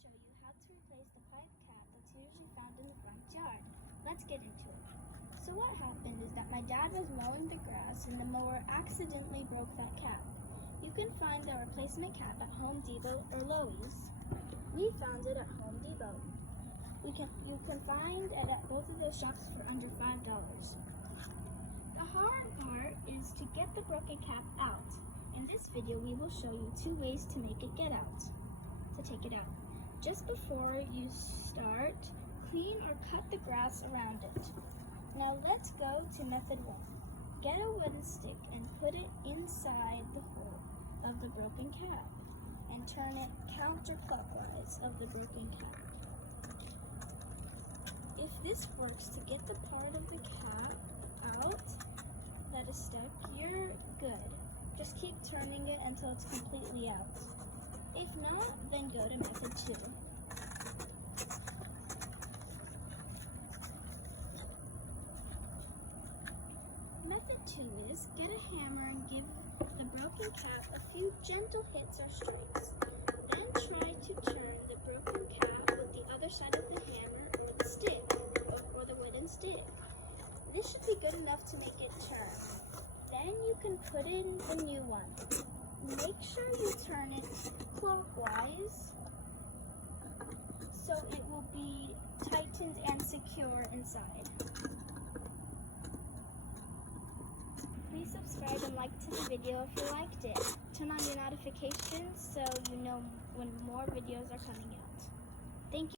show you how to replace the pipe cap that's usually found in the front yard. Let's get into it. So what happened is that my dad was mowing the grass and the mower accidentally broke that cap. You can find the replacement cap at Home Depot or Lowe's. We found it at Home Depot. You can find it at both of those shops for under $5. The hard part is to get the broken cap out. In this video, we will show you 2 ways to make it get out. To take it out. Just before you start, clean or cut the grass around it. Now let's go to method 1. Get a wooden stick and put it inside the hole of the broken cap and turn it counterclockwise of the broken cap. If this works to get the part of the cap out that is stuck, you're good. Just keep turning it until it's completely out. If not, then go to method 2. Method 2 is get a hammer and give the broken cap a few gentle hits or strikes. Then try to turn the broken cap with the other side of the hammer or the stick, or the wooden stick. This should be good enough to make it turn. Then you can put in the new one. Make sure you turn it clockwise so it will be tightened and secure inside. Please subscribe and like to the video if you liked it. Turn on your notifications so you know when more videos are coming out. Thank you.